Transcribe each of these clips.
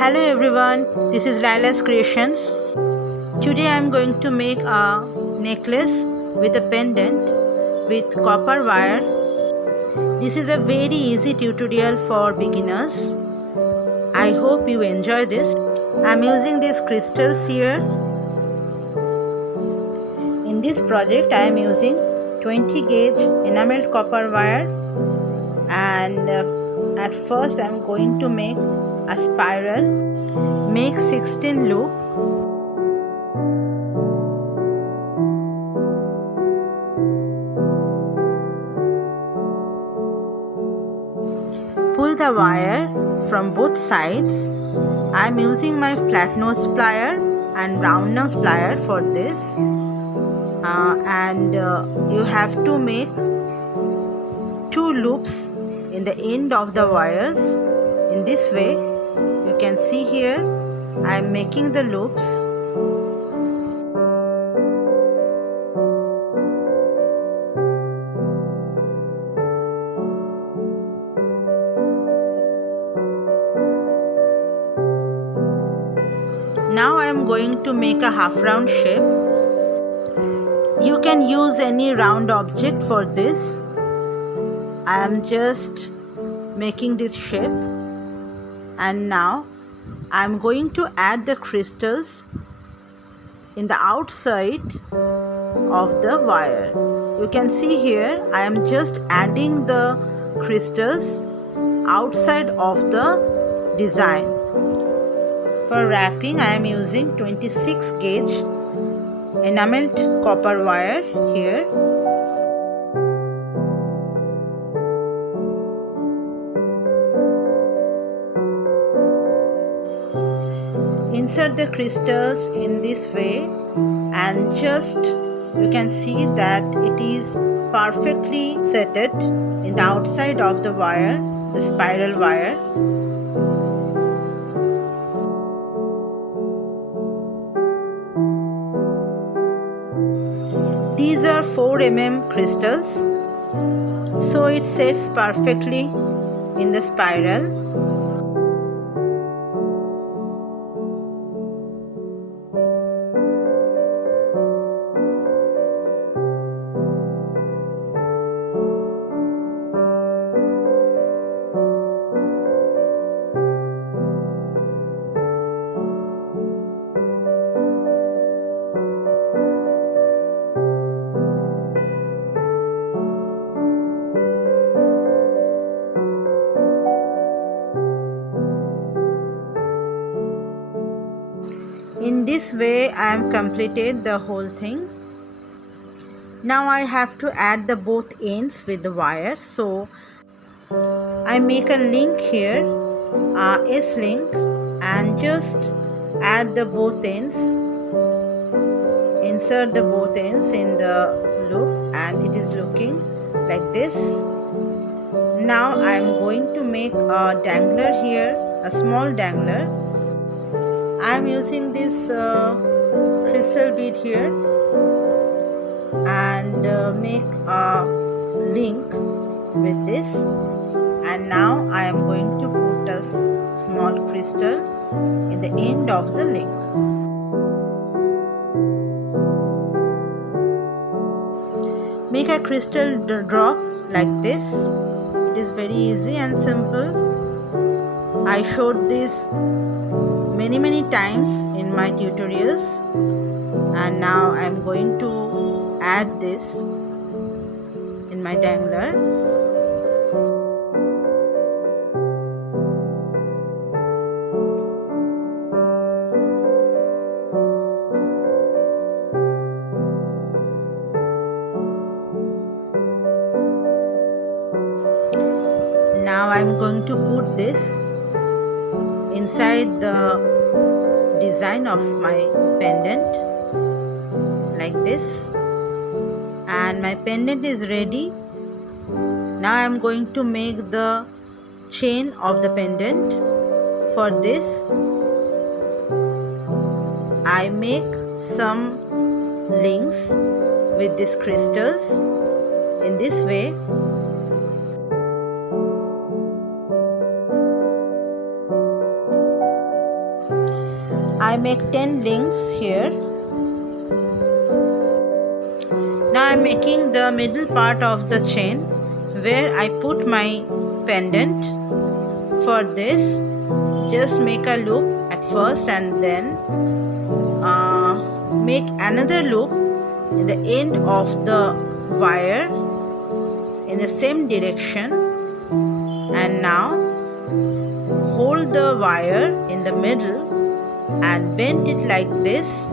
Hello everyone, this is Lila's Creations. Today I am going to make a necklace with a pendant with copper wire. This is a very easy tutorial for beginners. I hope you enjoy this. I am using these crystals here. In this project I am using 20 gauge enameled copper wire, and at first I am going to make a spiral. Make 16 loop. Pull the wire from both sides. I am using my flat nose plier and round nose plier for this, and you have to make 2 loops in the end of the wires. In this way, you can see here I am making the loops. Now I am going to make a half round shape. You can use any round object for this. I am just making this shape, and now I am going to add the crystals in the outside of the wire. You can see here I am just adding the crystals outside of the design. For wrapping I am using 26 gauge enameled copper wire here. Insert the crystals in this way, and just you can see that it is perfectly setted in the outside of the wire, the spiral wire. These are 4 mm crystals, so it sets perfectly in the spiral. In this way I am completed the whole thing. Now I have to add the both ends with the wire, so I make a link here, S link, and just add the both ends. Insert the both ends in the loop, and it is looking like this. Now I am going to make a dangler here, a small dangler. I am using this crystal bead here, and make a link with this, and now I am going to put a small crystal in the end of the link. Make a crystal drop like this. It is very easy and simple. I showed this many times in my tutorials, and now I am going to add this in my dangler. Now I am going to put this inside the design of my pendant like this, and my pendant is ready. Now I am going to make the chain of the pendant. For this I make some links with these crystals in this way. I make 10 links here. Now I am making the middle part of the chain where I put my pendant. For this, just make a loop at first and then make another loop in the end of the wire in the same direction, and now hold the wire in the middle and bend it like this,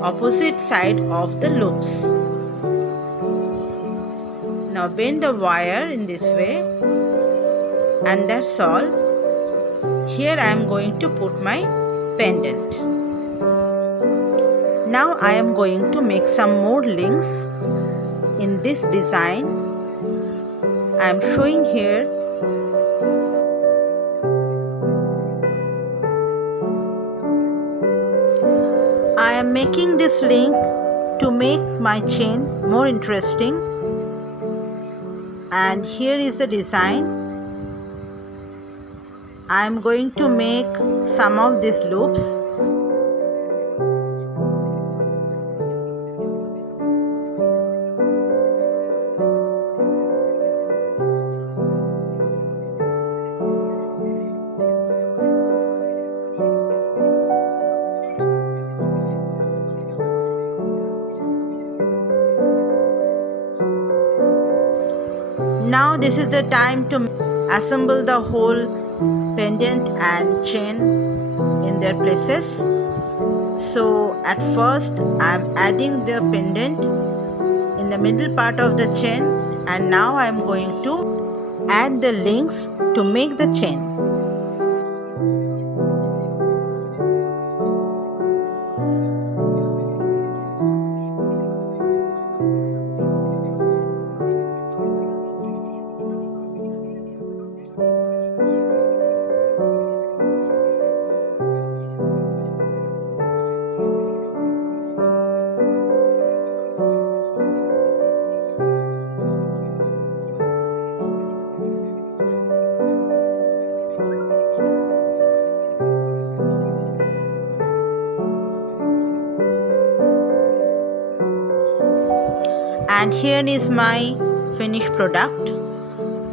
opposite side of the loops. Now bend the wire in this way, and that's all. Here I am going to put my pendant. Now I am going to make some more links in this design. I am showing here. I am making this link to make my chain more interesting, and here is the design. I am going to make some of these loops. Now this is the time to assemble the whole pendant and chain in their places. So at first I am adding the pendant in the middle part of the chain, and now I am going to add the links to make the chain. And here is my finished product.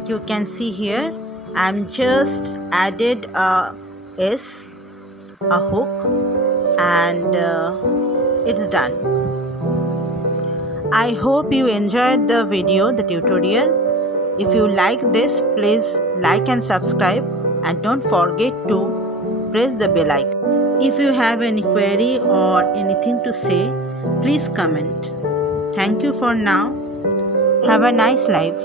You can see here I'm just added a S, a hook, and it's done. I hope you enjoyed the video, the tutorial. If you like this, please like and subscribe, and don't forget to press the bell icon. If you have any query or anything to say, please comment. Thank you for now. Have a nice life.